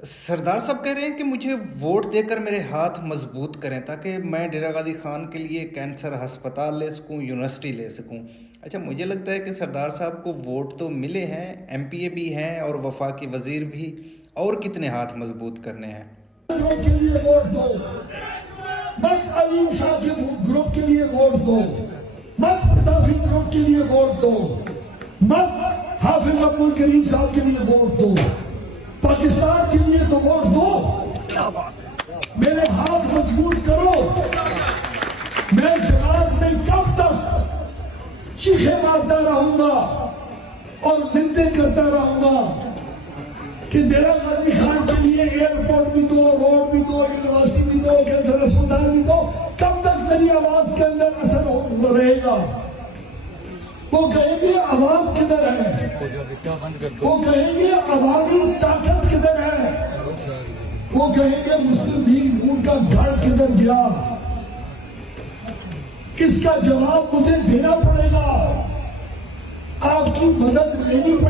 सरदार साहब कह रहे हैं कि मुझे वोट देकर मेरे हाथ मजबूत करें ताकि मैं डेरा गाजी खान के लिए कैंसर अस्पताल ले सकूं, यूनिवर्सिटी ले सकूं। अच्छा, मुझे लगता है कि सरदार साहब को वोट तो मिले हैं, एमपीए भी हैं और वफाकी वजीर भी, और कितने हाथ मजबूत करने हैं। के लिए वोट दो, मत अलीम शाह के ग्रुप के लिए वोट दो, मत मुदाफी ग्रुप के लिए वोट दो, मत हाफिज अब्दुल करीम साहब के लिए वोट दो, पाकिस्तान के लिए तो वोट दो। मेरे हाथ मजबूत करो। मैं जमात में कब तक चीखे मारता रहूंगा और मिन्नतें करता रहूंगा कि डेरा गाजी खान के लिए एयरपोर्ट भी दो, रोड भी दो, यूनिवर्सिटी भी दो, कैंसर अस्पताल भी दो। कब तक मेरी आवाज के अंदर असर रहेगा? वो कहेंगे अवाम किधर है, वो कहेंगे अवामी ताकत किधर है, वो कहेंगे मुस्लिम लीग नून का घर किधर गया। इसका जवाब मुझे देना पड़ेगा, आपकी मदद लेनी पड़ेगी।